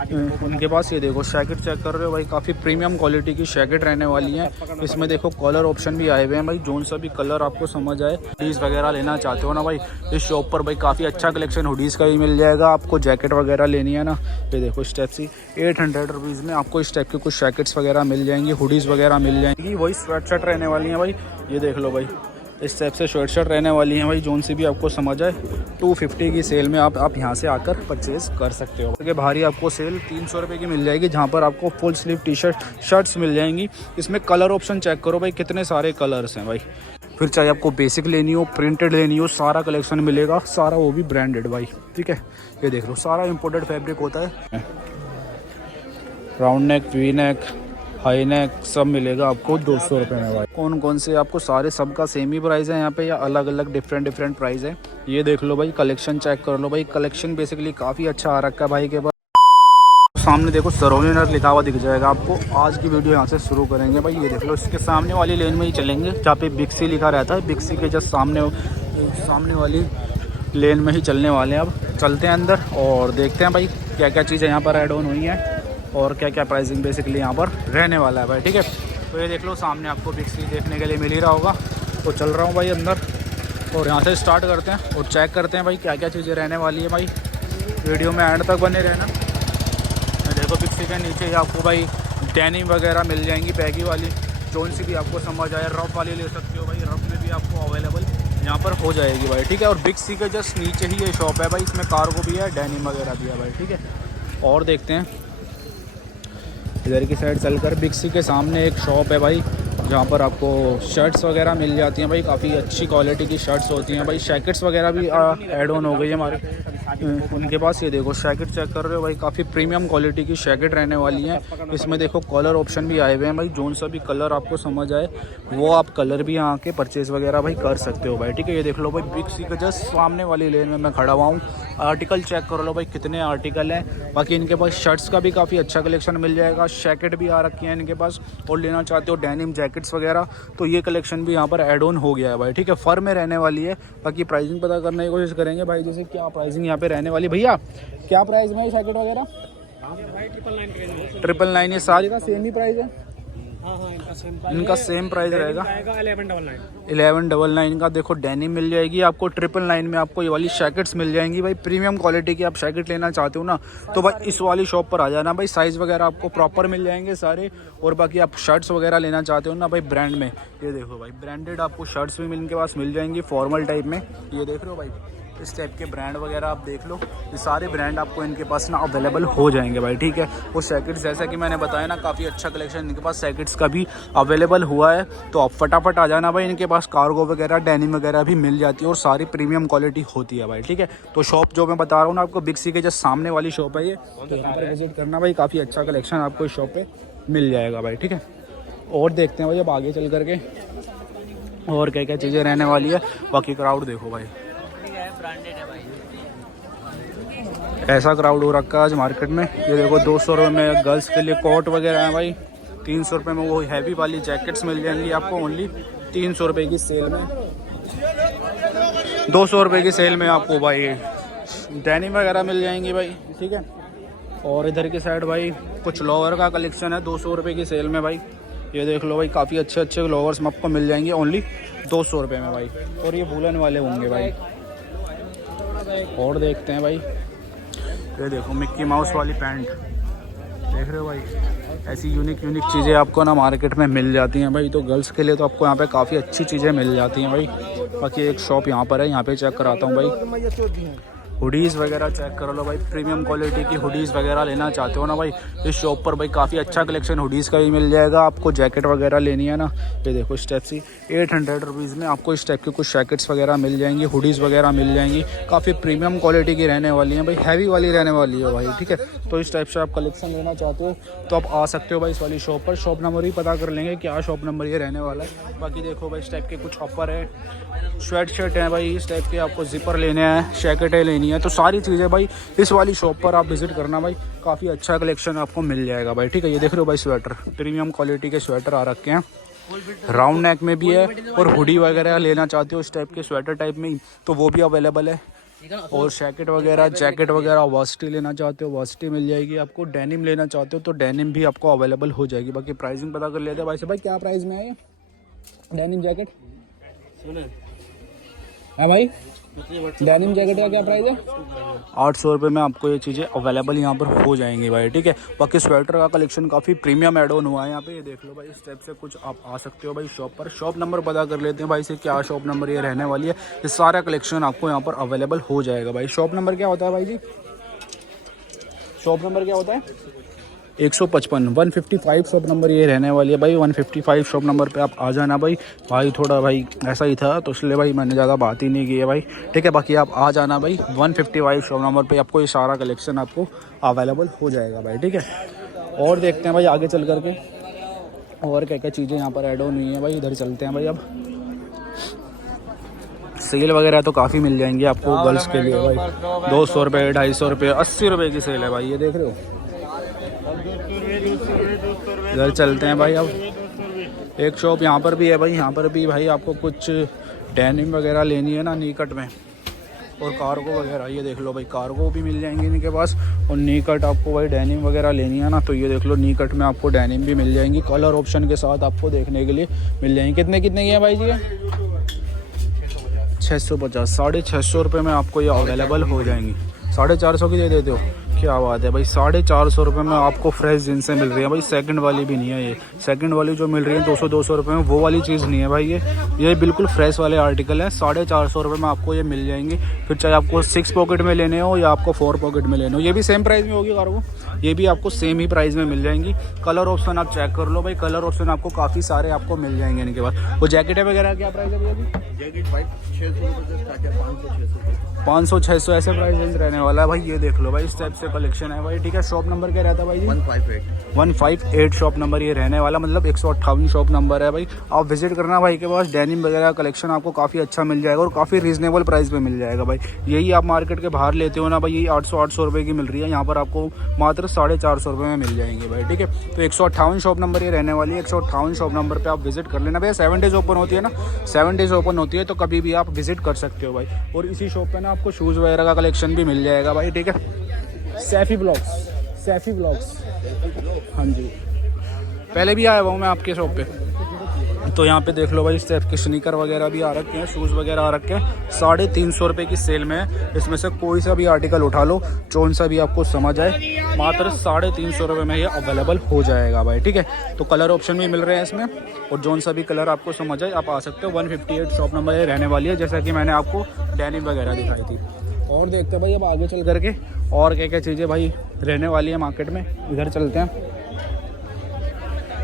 उनके पास ये देखो जैकेट चेक कर रहे हो भाई, काफ़ी प्रीमियम क्वालिटी की जैकेट रहने वाली है। इसमें देखो कलर ऑप्शन भी आए हुए हैं भाई, जोन सा भी कलर आपको समझ आए। हुडीज़ वगैरह लेना चाहते हो ना भाई, इस शॉप पर भाई काफ़ी अच्छा कलेक्शन हुडीज़ का भी मिल जाएगा। आपको जैकेट वगैरह लेनी है ना, ये देखो इस टाइप सी 800 रुपीज़ में आपको इस टाइप की कुछ जैकेट्स वगैरह मिल जाएंगी, हुडीज़ वगैरह मिल जाएंगी। वही स्वेट शर्ट रहने वाली हैं भाई, ये देख लो भाई, इस टाइप से शर्ट शर्ट रहने वाली हैं भाई, जोन सी भी आपको समझ आए। 250 की सेल में आप यहाँ से आकर परचेज़ कर सकते हो। क्योंकि बाहरी आपको सेल 300 रुपये की मिल जाएगी, जहाँ पर आपको फुल स्लीव टी शर्ट्स मिल जाएंगी। इसमें कलर ऑप्शन चेक करो भाई, कितने सारे कलर्स हैं भाई। फिर चाहे आपको बेसिक लेनी हो, प्रिंटेड लेनी हो, सारा कलेक्शन मिलेगा, सारा वो भी ब्रांडेड भाई। ठीक है, ये देख लो सारा इम्पोर्टेड फैब्रिक होता है। Round neck, V neck, high neck सब मिलेगा आपको 200 रुपये में भाई। कौन कौन से आपको सारे सबका सेम ही प्राइस है यहाँ पे या अलग अलग डिफरेंट प्राइस है, ये देख लो भाई। कलेक्शन चेक कर लो भाई, कलेक्शन बेसिकली काफ़ी अच्छा आ रखा है भाई के पास। सामने देखो सरोनी नगर लिखा हुआ दिख जाएगा आपको। आज की वीडियो यहाँ से शुरू करेंगे भाई, ये देख लो इसके सामने वाली लेन में ही चलेंगे जहाँ पे बिग सी लिखा रहता है। बिग सी के जस्ट सामने वाली लेन में ही चलने वाले हैं। अब चलते हैं अंदर और देखते हैं भाई क्या क्या चीज़ें यहाँ पर ऐड ऑन हुई हैं और क्या क्या प्राइसिंग बेसिकली यहाँ पर रहने वाला है भाई। ठीक है, तो ये देख लो सामने आपको बिग सी देखने के लिए मिल ही रहा होगा। तो चल रहा हूँ भाई अंदर और यहाँ से स्टार्ट करते हैं और चेक करते हैं भाई क्या क्या चीज़ें रहने वाली है भाई। वीडियो में एंड तक बने रहना। देखो बिग सी के नीचे ही आपको भाई डेनिम वगैरह मिल जाएंगी, बैगी वाली, जोन सी भी आपको समझ आए। रफ वाली ले सकते हो भाई, रफ में भी आपको अवेलेबल यहाँ पर हो जाएगी भाई। ठीक है, और बिग सी के जस्ट नीचे ही ये शॉप है भाई, इसमें कार्गो भी है, डेनिम वगैरह भी है भाई। ठीक है, और देखते हैं इधर की साइड चलकर। बिग सी के सामने एक शॉप है भाई, जहाँ पर आपको शर्ट्स वगैरह मिल जाती हैं भाई, काफ़ी अच्छी क्वालिटी की शर्ट्स होती हैं भाई। जैकेट्स वगैरह भी ऐड ऑन हो गई है हमारे उनके पास। ये देखो जैकेट चेक कर रहे हो भाई, काफ़ी प्रीमियम क्वालिटी की जैकेट रहने वाली है। इसमें देखो कलर ऑप्शन भी आए हुए हैं भाई, जोन सा भी कलर आपको समझ आए वो आप कलर भी यहाँ के परचेज़ वगैरह भाई कर सकते हो भाई। ठीक है, ये देख लो भाई बिग सी का जस्ट सामने वाली लेन में मैं खड़ा हुआ हूँ। आर्टिकल चेक कर लो भाई, कितने आर्टिकल हैं। बाकी इनके पास शर्ट्स का भी काफ़ी अच्छा कलेक्शन मिल जाएगा, जैकेट भी आ रखी है इनके पास। और लेना चाहते हो डेनिम जैकेट्स वगैरह तो ये कलेक्शन भी यहाँ पर ऐड ऑन हो गया है भाई। ठीक है, फर में रहने वाली है। बाकी प्राइसिंग पता करने की कोशिश करेंगे भाई, जैसे क्या प्राइसिंग यहाँ पे रहने वाली। भैया क्या प्राइस में है जैकेट वगैरह? 999। ये सारी का सेम ही प्राइस है? हाँ, इनका सेम प्राइस रहेगा 1199। 1199 का। देखो डेनिम मिल जाएगी आपको 999 में। आपको ये वाली जैकेट्स मिल जाएंगी भाई, प्रीमियम क्वालिटी की आप जैकेट लेना चाहते हो ना तो भाई इस वाली शॉप पर आ जाना भाई। साइज़ वगैरह आपको प्रॉपर मिल जाएंगे सारे। और बाकी आप शर्ट्स वगैरह लेना चाहते हो ना भाई ब्रांड में, ये देखो भाई ब्रांडेड आपको शर्ट्स भी इनके पास मिल जाएंगी फॉर्मल टाइप में। ये देख रहे हो भाई, इस टाइप के ब्रांड वगैरह आप देख लो, ये सारे ब्रांड आपको इनके पास ना अवेलेबल हो जाएंगे भाई। ठीक है, वो जैकेट्स जैसा कि मैंने बताया ना, काफ़ी अच्छा कलेक्शन इनके पास जैकेट्स का भी अवेलेबल हुआ है। तो आप फटाफट आ जाना भाई, इनके पास कार्गो वगैरह डेनिम वगैरह भी मिल जाती है और सारी प्रीमियम क्वालिटी होती है भाई। ठीक है, तो शॉप जो मैं बता रहा हूँ ना आपको, बिग सी के जस्ट सामने वाली शॉप है ये, तो यहाँ पर विजिट करना भाई, काफ़ी अच्छा कलेक्शन आपको इस शॉप पर मिल जाएगा भाई। ठीक है, और देखते हैं भाई अब आगे चल करके और क्या क्या चीज़ें रहने वाली है। बाकी क्राउड देखो भाई, ऐसा क्राउड हो रखा है आज मार्केट में। ये देखो 200 रुपये में गर्ल्स के लिए कोट वगैरह है भाई, 300 रुपये में वो हैवी वाली जैकेट्स मिल जाएंगी आपको ओनली 300 रुपये की सेल में। 200 रुपये की सेल में आपको भाई डेनिम वगैरह मिल जाएंगी भाई। ठीक है, और इधर की साइड भाई कुछ लोअर का कलेक्शन है 200 रुपये की सेल में भाई। ये देख लो भाई, काफ़ी अच्छे अच्छे लोअर्स आपको मिल जाएंगे ओनली 200 रुपये में भाई। और ये वूलन वाले होंगे भाई। और देखते हैं भाई, ये देखो मिक्की माउस वाली पैंट देख रहे हो भाई। ऐसी यूनिक चीज़ें आपको ना मार्केट में मिल जाती हैं भाई। तो गर्ल्स के लिए तो आपको यहाँ पे काफ़ी अच्छी चीज़ें मिल जाती हैं भाई। बाकी एक शॉप यहाँ पर है, यहाँ पे चेक कराता हूँ भाई। हुडीज़ वगैरह चेक कर लो भाई, प्रीमियम क्वालिटी की हुडीज़ वगैरह लेना चाहते हो ना भाई, इस शॉप पर भाई काफ़ी अच्छा कलेक्शन हुडीज़ का भी मिल जाएगा। आपको जैकेट वगैरह लेनी है ना, ये देखो इस टाइप सी 800 रुपीज़ में आपको इस टाइप की कुछ जैकेट्स वगैरह मिल जाएंगी, हुडीज़ वगैरह मिल जाएंगी। काफ़ी प्रीमियम क्वालिटी की रहने वाली हैं भाई, हैवी वाली रहने वाली है भाई। ठीक है, तो इस टाइप से आप कलेक्शन लेना चाहते हो तो आप आ सकते हो भाई इस वाली शॉप पर। शॉप नंबर ही पता कर लेंगे क्या शॉप नंबर ये रहने वाला है। बाकी देखो भाई इस टाइप के कुछ ऑफर है, स्वेट शर्ट हैं भाई इस टाइप के, आपको जिपर लेने हैं, जैकेटें लेनी है, तो सारी चीज़ें भाई इस वाली शॉप पर आप विजिट करना भाई। काफ़ी अच्छा कलेक्शन आपको मिल जाएगा भाई। ठीक है, ये देख रहे हो भाई स्वेटर, प्रीमियम क्वालिटी के स्वेटर आ रखे हैं, राउंड नेक में भी है। और हुडी वगैरह लेना चाहते हो इस टाइप के स्वेटर टाइप में, तो वो भी अवेलेबल है। और जैकेट वगैरह वर्सिटी लेना चाहते हो वर्सिटी मिल जाएगी आपको। डेनिम लेना चाहते हो तो डेनिम भी आपको अवेलेबल हो जाएगी। बाकी प्राइसिंग पता कर लेते हैं भाई से। भाई क्या प्राइस में है ये डेनिम जैकेट है भाई? डेनिम जैकेट का क्या प्राइस है? 800 रुपये में आपको ये चीज़ें अवेलेबल यहाँ पर हो जाएंगी भाई, ठीक है। बाकी स्वेटर का कलेक्शन काफ़ी प्रीमियम एड ऑन हुआ है यहाँ पे, ये देख लो भाई। इस टाइप से कुछ आप आ सकते हो भाई शॉप पर। शॉप नंबर पता कर लेते हैं भाई से, क्या शॉप नंबर ये रहने वाली है। ये सारा कलेक्शन आपको यहाँ पर अवेलेबल हो जाएगा भाई। शॉप नंबर क्या होता है भाई जी? शॉप नंबर क्या होता है? 155 155 शॉप नंबर ये रहने वाली है भाई। 155 शॉप नंबर पे आप आ जाना भाई। भाई थोड़ा भाई ऐसा ही था तो इसलिए भाई मैंने ज़्यादा बात ही नहीं की है भाई, ठीक है। बाकी आप आ जाना भाई 155 शॉप नंबर पे, आपको ये सारा कलेक्शन आपको अवेलेबल हो जाएगा भाई, ठीक है। और देखते हैं भाई आगे चल करके और क्या क्या चीज़ें यहाँ पर ऐड ऑन हुई हैं भाई। इधर चलते हैं भाई। अब सेल वगैरह तो काफ़ी मिल जाएंगी आपको गर्ल्स के लिए भाई। 200 रुपये 250 रुपये 80 रुपये की सेल है भाई, ये देख रहे हो। इधर चलते हैं भाई। अब एक शॉप यहाँ पर भी है भाई। यहाँ पर भी भाई आपको कुछ डेनिम वगैरह लेनी है ना नीकट में, और कार्गो वगैरह, ये देख लो भाई। कार्गो भी मिल जाएंगे इनके पास। और नीकट आपको भाई डेनिम वगैरह लेनी है ना तो ये देख लो, नीकट में आपको डेनिम भी मिल जाएंगी कलर ऑप्शन के साथ आपको देखने के लिए मिल जाएंगी। कितने की है भाई जी? 650 650 रुपये में आपको ये अवेलेबल हो जाएंगी। 450 की दे देते हो, क्या बात है भाई। 450 रुपये में आपको फ्रेश जींसें मिल रही है भाई। सेकंड वाली भी नहीं है ये। सेकंड वाली जो मिल रही है 200 रुपये में, वो वाली चीज़ नहीं है भाई। ये बिल्कुल फ्रेश वाले आर्टिकल है। 450 रुपये में आपको ये मिल जाएंगी। फिर चाहे आपको 6 पॉकेट में लेने हो या आपको 4 पॉकेट में लेने हो, ये भी सेम प्राइस में होगी कार्गो। ये भी आपको सेम ही प्राइस में मिल जाएंगी। कलर ऑप्शन आप चेक कर लो भाई। कलर ऑप्शन आपको काफ़ी सारे आपको मिल जाएंगे इनके बाद। वो जैकेट वगैरह क्या प्राइस है भैया? जैकेट भाई 500-600 ऐसे प्राइस रेंज रहने वाला है भाई। ये देख लो भाई, इस टाइप से कलेक्शन है भाई, ठीक है। शॉप नंबर क्या रहता है भाई जी? 158 शॉप नंबर ये रहने वाला, मतलब 158 शॉप नंबर है भाई। आप विजिट करना भाई के पास। डेनिम वगैरह कलेक्शन आपको काफ़ी अच्छा मिल जाएगा और काफ़ी रीजनेबल प्राइस पे मिल जाएगा भाई। यही आप मार्केट के बाहर लेते हो ना भाई, यही 800 रुपये की मिल रही है, यहाँ पर आपको मात्र 450 रुपये में मिल जाएंगे भाई, ठीक है। तो 158 शॉप नंबर ये रहने वाली है। 158 शॉप नंबर पर आप विजिट कर लेना भैया। 7 डेज ओपन होती है ना, 7 डेज ओपन होती है, तो कभी भी आप विजिट कर सकते हो भाई। और इसी शॉप पे ना आपको शूज़ वगैरह का कलेक्शन भी मिल जाएगा भाई, ठीक है। सैफी ब्लॉग्स, हाँ जी, पहले भी आया हुआ हूँ मैं आपके शॉप पे। तो यहाँ पे देख लो भाई, इस टाइप के स्नीकर वगैरह भी आ रखे हैं, शूज़ वगैरह आ रखे हैं। 350 रुपये की सेल में है। इसमें से कोई सा भी आर्टिकल उठा लो, कौन सा भी आपको समझ आए, मात्र 350 रुपये में ये अवेलेबल हो जाएगा भाई, ठीक है। तो कलर ऑप्शन भी मिल रहे हैं इसमें, और जौन सा भी कलर आपको समझ आए आप आ सकते हो। 158 शॉप नंबर ये रहने वाली है, जैसा कि मैंने आपको डेनिम वगैरह दिखाई थी। और देखते हैं भाई अब आगे चल करके और क्या क्या चीज़ें भाई रहने वाली है मार्केट में। इधर चलते हैं।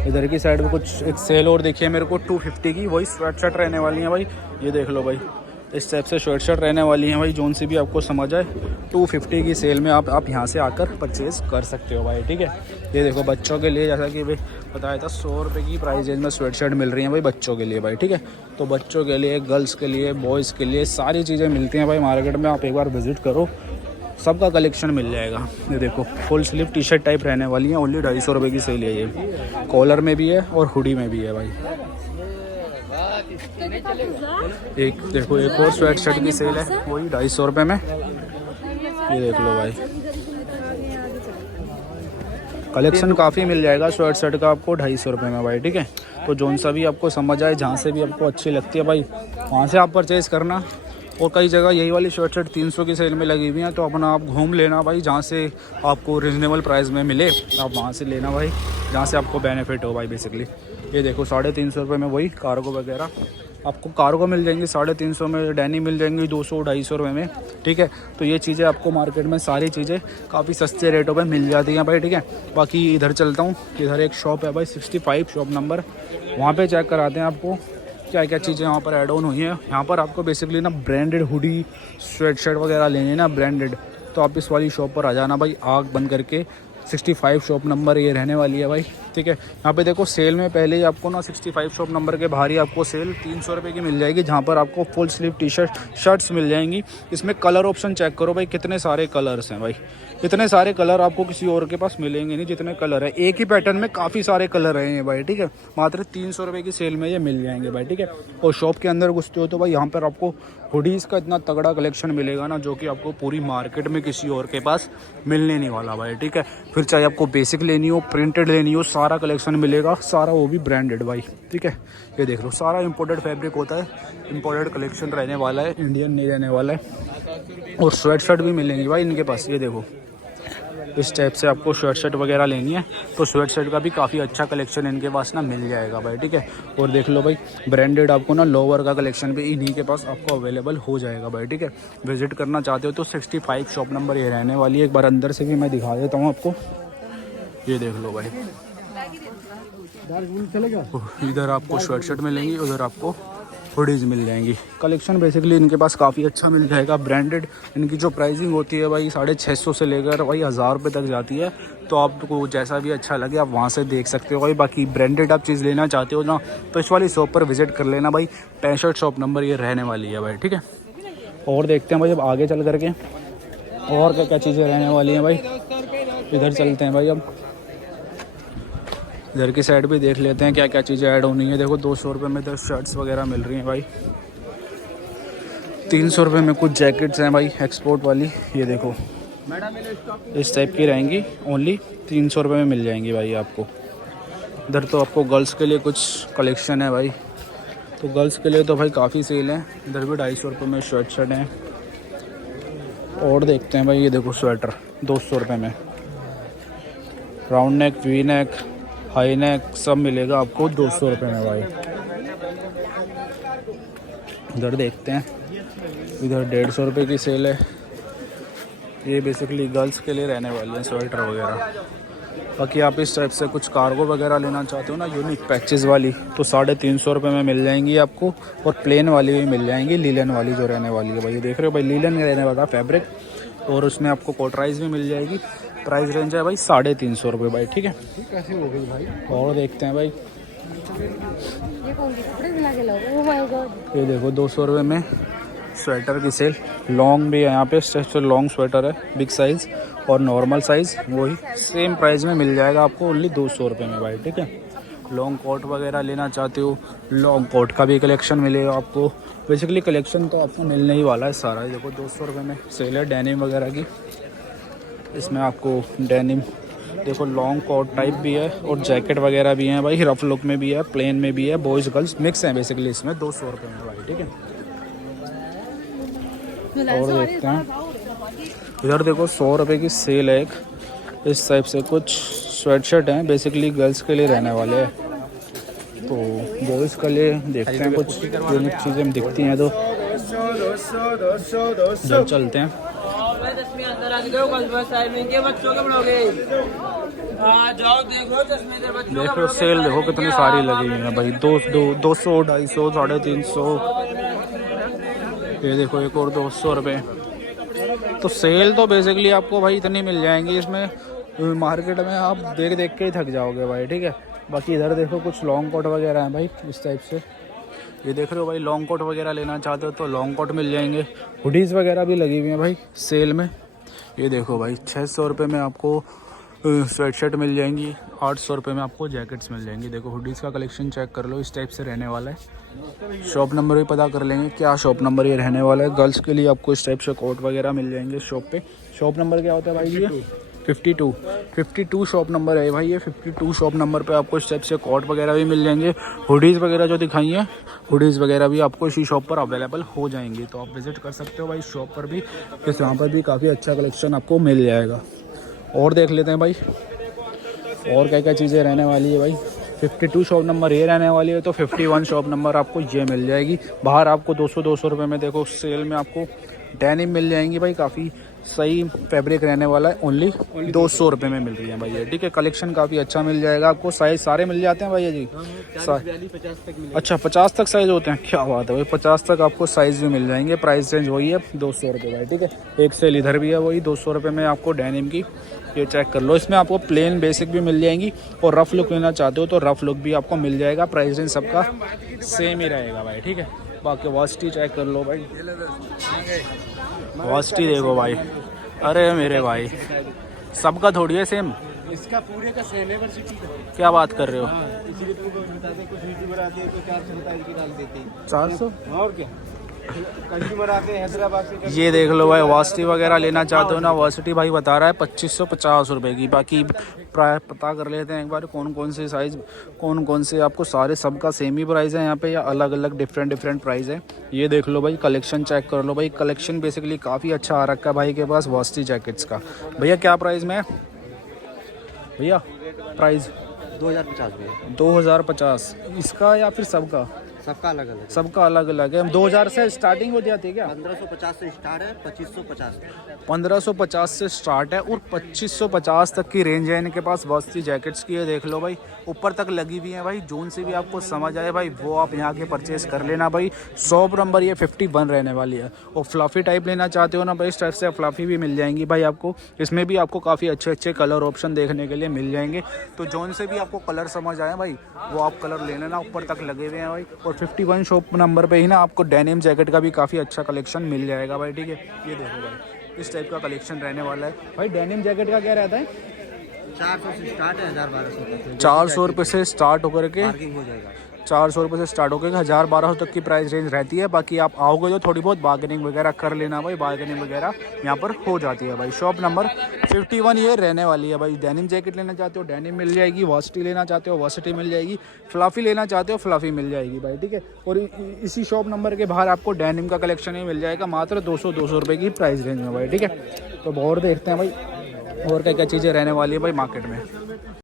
इधर की साइड में कुछ एक सेल और देखिए मेरे को 250 की, वही स्वेट शर्ट रहने वाली है भाई। ये देख लो भाई, इस टाइप से स्वेट शर्ट रहने वाली है भाई, जोन सी भी आपको समझ आए। 250 की सेल में आप यहाँ से आकर परचेज़ कर सकते हो भाई, ठीक है। ये देखो बच्चों के लिए, जैसा कि भाई बताया था, 100 रुपये की प्राइस रेंज में स्वेट शर्ट मिल रही है भाई बच्चों के लिए भाई, ठीक है। तो बच्चों के लिए, गर्ल्स के लिए, बॉयज़ के लिए सारी चीज़ें मिलती हैं भाई मार्केट में। आप एक बार विज़िट करो, सबका कलेक्शन मिल जाएगा। ये देखो full sleeve T shirt type रहने वाली है। ओनली 250 रुपये की सेल है ये। कॉलर में भी है और हुडी में भी है भाई। एक देखो एक और स्वेट शर्ट की सेल है, वही 250 रुपये में। ये देख लो भाई, कलेक्शन काफ़ी मिल जाएगा स्वेट शर्ट का आपको 250 रुपये में भाई, ठीक है। तो जौन सा भी आपको समझ आए, जहाँ से भी आपको अच्छी लगती है भाई, वहाँ से आप परचेज़ करना। और कई जगह यही वाली स्वेट शर्ट 300 की सेल में लगी हुई हैं, तो अपना आप घूम लेना भाई, जहाँ से आपको रिजनेबल प्राइस में मिले आप वहाँ से लेना भाई, जहाँ से आपको बेनिफिट हो भाई बेसिकली। ये देखो 350 रुपये में वही कार्गो वगैरह आपको कार्गो मिल जाएंगी 350 में, डेनी मिल जाएंगी 200-250 रुपये में, ठीक है। तो ये चीज़ें आपको मार्केट में सारी चीज़ें काफ़ी सस्ते रेटों पे मिल जाती हैं भाई, ठीक है। बाकी इधर चलता हूँ, इधर एक शॉप है भाई 65 शॉप नंबर, वहाँ पे चेक कराते हैं आपको क्या क्या चीज़ें यहाँ पर ऐड ऑन हुई हैं। यहाँ पर आपको बेसिकली ना ब्रांडेड हुडी, स्वेट शर्ट वगैरह लेने ना ब्रांडेड, तो आप इस वाली शॉप पर आ जाना भाई। आग बंद करके 65 शॉप नंबर ये रहने वाली है भाई, ठीक है। यहाँ पे देखो सेल में पहले ही आपको ना 65 शॉप नंबर के बाहर ही आपको सेल 300 रुपये की मिल जाएगी, जहाँ पर आपको फुल स्लीव टी शर्ट्स मिल जाएंगी। इसमें कलर ऑप्शन चेक करो भाई, कितने सारे कलर्स हैं भाई, इतने सारे कलर आपको किसी और के पास मिलेंगे नहीं जितने कलर है। एक ही पैटर्न में काफ़ी सारे कलर हैं भाई, ठीक है। मात्र 300 रुपये की सेल में ये मिल जाएंगे भाई, ठीक है। और शॉप के अंदर घुसते हो तो भाई यहाँ पर आपको हुडीज़ का इतना तगड़ा कलेक्शन मिलेगा ना, जो कि आपको पूरी मार्केट में किसी और के पास मिलने नहीं वाला भाई, ठीक है। फिर चाहे आपको बेसिक लेनी हो, प्रिंटेड लेनी हो, सारा कलेक्शन मिलेगा, सारा वो भी ब्रांडेड भाई, ठीक है। ये देख लो सारा इंपोर्टेड फैब्रिक होता है, इंपोर्टेड कलेक्शन रहने वाला है, इंडियन नहीं रहने वाला है। और स्वेट शर्ट भी मिलेंगी भाई इनके पास, ये देखो इस टाइप से आपको स्वेट शर्ट वगैरह लेनी है तो स्वेट शर्ट का भी काफ़ी अच्छा कलेक्शन इनके पास ना मिल जाएगा भाई, ठीक है। और देख लो भाई ब्रांडेड आपको ना लोअर का कलेक्शन भी इन्हीं के पास आपको अवेलेबल हो जाएगा भाई, ठीक है। विजिट करना चाहते हो तो 65 शॉप नंबर ये रहने वाली है। एक बार अंदर से भी मैं दिखा देता हूँ आपको, ये देख लो भाई, इधर आपको स्वेट शर्ट मिलेंगी, उधर आपको हुडीज़ मिल जाएंगी। कलेक्शन बेसिकली इनके पास काफ़ी अच्छा मिल जाएगा। ब्रांडेड इनकी जो प्राइसिंग होती है भाई 650 से लेकर भाई 1000 रुपये तक जाती है, तो आपको जैसा भी अच्छा लगे आप वहाँ से देख सकते हो भाई। बाकी ब्रांडेड आप चीज़ लेना चाहते हो ना तो इस वाली शॉप पर विजिट कर लेना भाई, 65 शॉप नंबर ये रहने वाली है भाई, ठीक है। और देखते हैं भाई अब आगे चल करके और क्या क्या चीज़ें रहने वाली हैं भाई, इधर चलते हैं भाई। अब इधर की साइड भी देख लेते हैं क्या क्या चीज़ें ऐड होनी है। देखो 200 रुपये में 10 शर्ट्स वगैरह मिल रही हैं भाई, 300 रुपये में कुछ जैकेट्स हैं भाई एक्सपोर्ट वाली, ये देखो इस टाइप की रहेंगी, ओनली 300 रुपये में मिल जाएंगी भाई आपको। इधर तो आपको गर्ल्स के लिए कुछ कलेक्शन है भाई, तो गर्ल्स के लिए तो भाई काफ़ी सेल है। इधर भी 250 रुपये में शर्ट हैं। और देखते हैं भाई, ये देखो स्वेटर 200 रुपये में, round neck, V neck, high neck सब मिलेगा आपको 200 रुपये में भाई। इधर देखते हैं, इधर 150 रुपये की सेल है। ये बेसिकली गर्ल्स के लिए रहने वाली है स्वेटर वगैरह। बाकी आप इस टाइप से कुछ कार्गो वगैरह लेना चाहते हो ना यूनिक पैचेस वाली, तो 350 रुपये में मिल जाएंगी आपको। और प्लेन वाली भी मिल जाएंगी, लीलन वाली जो रहने वाली है भाई, ये देख रहे हो भाई लीलन रहने वाला फैब्रिक। और उसमें आपको कॉटराइज भी मिल जाएगी। प्राइस रेंज है भाई 350 रुपये भाई, ठीक है। कैसे हो गई भाई? और देखते हैं भाई, ये देखो 200 रुपये में स्वेटर की सेल, लॉन्ग भी है यहाँ पे, स्ट्रेच लॉन्ग स्वेटर है, बिग साइज़ और नॉर्मल साइज़ वही सेम प्राइस में मिल जाएगा आपको, ओनली 200 रुपये में भाई, ठीक है। लॉन्ग कोट वगैरह लेना चाहते हो, लॉन्ग कोट का भी कलेक्शन मिलेगा आपको। बेसिकली कलेक्शन तो आपको मिलने ही वाला है सारा। देखो 200 रुपये में सेल है डेनिम वगैरह की, इसमें आपको डेनिम देखो लॉन्ग कोट टाइप भी है और जैकेट वगैरह भी हैं भाई, रफ लुक में भी है, प्लेन में भी है, बॉयज़ गर्ल्स मिक्स हैं बेसिकली इसमें, 200 रुपये में भाई, ठीक है। और देखते हैं, इधर देखो 100 रुपये की सेल है एक, इस टाइप से कुछ स्वेट शर्ट हैं, बेसिकली गर्ल्स के लिए रहने वाले हैं। तो बॉयज़ के लिए देखते हैं कुछ यूनिक चीज़ें दिखती हैं तो इधर चलते हैं। देखो सेल देखो कितनी सारी लगी हुई है भाई, 200, 250, 350। ये देखो एक और 200 रुपये। तो सेल तो बेसिकली आपको भाई इतनी मिल जाएंगी इसमें, मार्केट में आप देख देख के ही थक जाओगे भाई, ठीक है। बाकी इधर देखो कुछ लॉन्ग कोट वगैरह हैं भाई इस टाइप से, ये देख रहे हो भाई। लॉन्ग कोट वगैरह लेना चाहते हो तो लॉन्ग कोट मिल जाएंगे। हुडीज़ वगैरह भी लगी हुई हैं भाई सेल में, ये देखो भाई 600 रुपये में आपको स्वेट शर्ट मिल जाएंगी, 800 रुपये में आपको जैकेट्स मिल जाएंगी। देखो हुडीज़ का कलेक्शन चेक कर लो, इस टाइप से रहने वाला है। शॉप नंबर भी पता कर लेंगे क्या शॉप नंबर ये रहने वाला है। गर्ल्स के लिए आपको इस टाइप से कोट वगैरह मिल जाएंगे शॉप पे। शॉप नंबर क्या होता है भाई ये? 52 शॉप नंबर है भाई ये। 52 शॉप नंबर पे आपको इस टाइप से कोट वगैरह भी मिल जाएंगे। हुडीज़ वगैरह जो दिखाई हैं, हुडीज़ वगैरह भी आपको इसी शॉप पर अवेलेबल हो जाएंगी, तो आप विजिट कर सकते हो भाई शॉप पर भी, इस यहाँ पर भी काफ़ी अच्छा कलेक्शन आपको मिल जाएगा। और देख लेते हैं भाई और क्या क्या चीज़ें रहने वाली है भाई। 52 शॉप नंबर ये रहने वाली है, तो 51 शॉप नंबर आपको ये मिल जाएगी। बाहर आपको 200 रुपये में देखो सेल में आपको डेनिम मिल जाएंगी भाई, काफ़ी सही फैब्रिक रहने वाला है। ओनली 200 रुपये में मिल रही है भाई ये, ठीक है। कलेक्शन काफ़ी अच्छा मिल जाएगा आपको। साइज़ सारे मिल जाते हैं भैया जी? 50 तक मिलेगा। अच्छा 50 तक साइज़ होते हैं, क्या बात है भाई। 50 तक आपको साइज़ भी मिल जाएंगे। प्राइस रेंज वही है 200 रुपये भाई, ठीक है। एक सेल इधर भी है वही 200 रुपये में आपको डेनिम की। ये चेक कर लो, इसमें आपको प्लेन बेसिक भी मिल जाएंगी और रफ़ लुक लेना चाहते हो तो रफ़ लुक भी आपको मिल जाएगा। प्राइस रेंज सबका सेम ही रहेगा भाई, ठीक है। बाकी वास्टी चेक कर लो भाई, वास्टी देखो भाई। अरे मेरे भाई सबका थोड़ी है सेम, इसका पूरे का सेल है वर्सिटी का। क्या बात कर रहे हो? इसीलिए तुमको बताते हैं, कुछ यूट्यूबर आते हैं तो 445 की डाल देते हैं। 400? और क्या, कंज्यूमर आते हैं हैदराबाद से। ये देख लो भाई, वास्टी वगैरह लेना चाहते हो ना, वास्टी भाई बता रहा है 2550 रुपये की। बाकी प्राय पता कर लेते हैं एक बार कौन कौन से साइज़, कौन कौन से आपको सारे सबका सेम ही प्राइस है यहाँ पे या अलग अलग डिफरेंट प्राइस है। ये देख लो भाई, कलेक्शन चेक कर लो भाई। कलेक्शन बेसिकली काफ़ी अच्छा आ रखा है भाई के पास वास्टी जैकेट्स का। भैया क्या प्राइस में है भैया? प्राइस 2050 में 2050 इसका या फिर सबका? सबका अलग अलग। सबका अलग अलग है। 2000 से स्टार्टिंग हो जाती है क्या? 1550 से स्टार्ट है, 2550। 1550 से स्टार्ट है और 2550 तक की रेंज है इनके पास वास्ती जैकेट्स की। है देख लो भाई, ऊपर तक लगी हुई है भाई। जोन से भी आपको समझ आए भाई वो आप यहाँ के परचेस कर लेना भाई। शॉप नंबर ये 51 रहने वाली है। और फ्लफ़ी टाइप लेना चाहते हो ना भाई, इस टाइप से फ्लफ़ी भी मिल जाएंगी भाई आपको। इसमें भी आपको काफ़ी अच्छे कलर ऑप्शन देखने के लिए मिल जाएंगे। तो जोन से भी आपको कलर समझ आए भाई वो आप कलर ले लेना, ऊपर तक लगे हुए हैं भाई। और 51 शॉप नंबर पे ही ना आपको डेनिम जैकेट का भी काफ़ी अच्छा कलेक्शन मिल जाएगा भाई, ठीक है। ये देखो भाई, इस टाइप का कलेक्शन रहने वाला है भाई। डेनिम जैकेट का क्या रहता है? 400 से स्टार्ट है, 1200 तक। 400 रुपये से स्टार्ट होकर के पार्किंग हो जाएगा। 400 रुपये से स्टार्ट होकर 1000-1200 तक की प्राइस रेंज रहती है। बाकी आप आओगे तो थोड़ी बहुत बार्गेनिंग वगैरह कर लेना भाई, बार्गेनिंग वगैरह यहाँ पर हो जाती है भाई। शॉप नंबर 51 ये रहने वाली है भाई। डेनिम जैकेट लेना चाहते हो डेनिम मिल जाएगी, वास्टी लेना चाहते हो वास्टी मिल जाएगी, फ्लफ़ी लेना चाहते हो फ्लफ़ी मिल जाएगी भाई, ठीक है। और इसी शॉप नंबर के बाहर आपको डेनिम का कलेक्शन ही मिल जाएगा मात्र 200 रुपये की प्राइस रेंज में भाई, ठीक है। तो और देखते हैं भाई और क्या क्या चीज़ें रहने वाली है भाई मार्केट में।